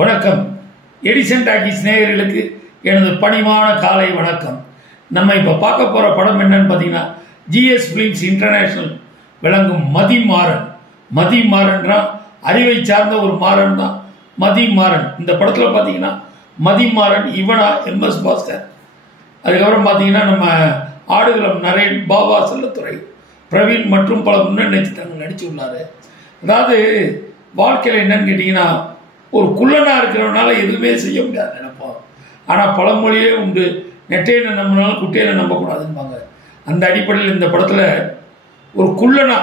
வணக்கம். Edison talkies நேயர்களுக்கு எனது பணிவான காலை வணக்கம். நம்ம இப்ப பார்க்க போற படம் என்னன்னு பாத்தீங்கன்னா, GS Films இன்டர்நேஷனல் விளங்கும் மதிமாறன். மதிமாறன் அறிவை சார்ந்த ஒரு மாறன் தான் மதிமாறன். இந்த படத்துல பாத்தீங்கன்னா மதிமாறன், இவனா, MS பாஸ்கர், அதுக்கப்புறம் பாத்தீங்கன்னா நம்ம ஆடுகளம் நரேன், பாபா செல்லத்துறை, பிரவீன் மற்றும் பல முன்னணி நட்சத்திரங்கள் நடிச்சு உள்ளாரு. அதாவது வாழ்க்கையில் என்னன்னு கேட்டீங்கன்னா, ஒரு குள்ளனா இருக்கிறவனால எதுவுமே செய்ய முடியாது நினைப்போம். ஆனால் பழமொழியே உண்டு, நெட்டையில நம்பினாலும் குட்டையில நம்பக்கூடாதுன்பாங்க. அந்த அடிப்படையில் இந்த படத்தில் ஒரு குள்ளனா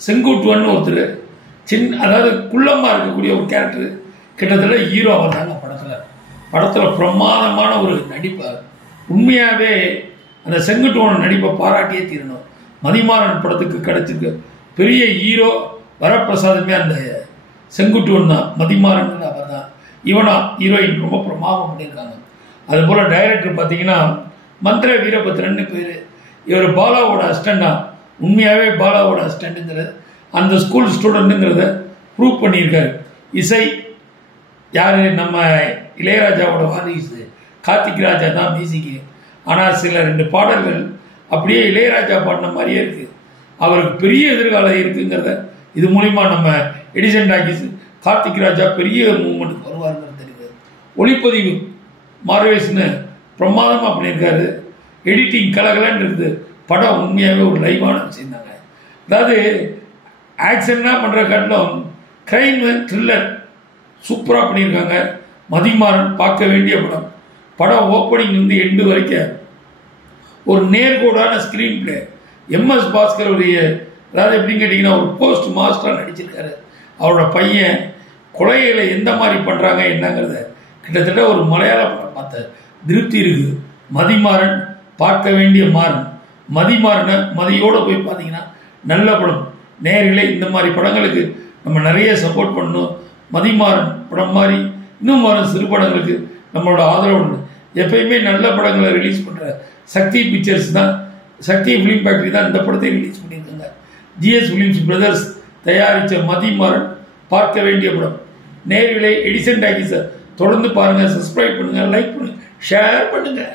செங்குட்டுவன் ஒருத்தர் அதாவது குள்ளமாக இருக்கக்கூடிய ஒரு கேரக்டர், கிட்டத்தட்ட ஹீரோ அவர் தாங்க படத்தில் பிரமாதமான ஒரு நடிப்பார். உண்மையாகவே அந்த செங்குட்டுவன் நடிப்பை பாராட்டியே தீரணும். மதிமாறன் படத்துக்கு கிடைச்சிருக்க பெரிய ஹீரோ வரப்பிரசாதமே அந்த செங்குட்டுவன் தான். மதிமாறன் அவர் தான். இவனா ஹீரோயின் ரொம்ப பிரமாதம் பண்ணியிருக்காங்க. அதுபோல் டைரக்டர் பார்த்தீங்கன்னா மந்திர வீரபத்ரன்னு பேர். இவர் பாலாவோட அசிஸ்டண்டா. உண்மையாகவே பாலாவோட அசிஸ்டண்ட்டுங்கிறது அந்த ஸ்கூல் ஸ்டூடெண்ட்டுங்கிறத ப்ரூவ் பண்ணியிருக்காரு. இசை யார், நம்ம இளையராஜாவோட வாரிசு கார்த்திக் ராஜா தான் மியூசிக்கு. ஆனால் சில 2 பாடல்கள் அப்படியே இளையராஜா பாடின மாதிரியே இருக்கு. அவருக்கு பெரிய எதிர்காலம் இருக்குங்கிறத இது மூலிமா நம்ம எடிசன் டாக்கீஸ் கார்த்திக் ராஜா பெரிய மூவ்மெண்ட்டுக்கு வருவாருங்கிறது தெரியுது. ஒளிப்பதிவு மார்வேஸ்னு பிரமாதமாக பண்ணியிருக்காரு. எடிட்டிங் கலகலன்னு இருக்குது. படம் உண்மையாகவே ஒரு லைவான விஷயம் தாங்க. அதாவது ஆக்ஷன்னா பண்ணுற காட்டிலும் கிரைம் த்ரில்லர் சூப்பராக பண்ணியிருக்காங்க. மதிமாறன் பார்க்க வேண்டிய படம். படம் ஓப்பனிங் எண்டு வரைக்கும் ஒரு நேர்கோடான ஸ்க்ரீன் பிளே. MS பாஸ்கர் உடைய, அதாவது எப்படின்னு கேட்டிங்கன்னா, ஒரு போஸ்ட் மாஸ்டராக நடிச்சிருக்காரு. அவரோட பையன் கொலைகளை எந்த மாதிரி பண்ணுறாங்க என்னங்கிறத கிட்டத்தட்ட ஒரு மலையாள படம் பார்த்த திருப்தி இருக்குது. மதிமாறன் பார்க்க வேண்டிய மாறன். மதிமாறனை மதியோடு போய் பார்த்தீங்கன்னா நல்ல படம். நேர்களே, இந்த மாதிரி படங்களுக்கு நம்ம நிறைய சப்போர்ட் பண்ணணும். மதிமாறன் படம் மாதிரி இன்னும் வரும் சிறு படங்களுக்கு நம்மளோட ஆதரவு உண்டு. எப்பயுமே நல்ல படங்களை ரிலீஸ் பண்ணுற சக்தி பிக்சர்ஸ் தான், சக்தி ஃபிலிம் ஃபேக்டரி தான் இந்த படத்தை ரிலீஸ் பண்ணியிருக்காங்க. GS Films பிரதர்ஸ் தயாரித்த மதிமாறன் பார்க்க வேண்டிய படம். நேர்களை எடிசன் டாக்கீஸை தொடர்ந்து பாருங்கள், சப்ஸ்கிரைப் பண்ணுங்கள், லைக் பண்ணுங்கள், ஷேர் பண்ணுங்கள்.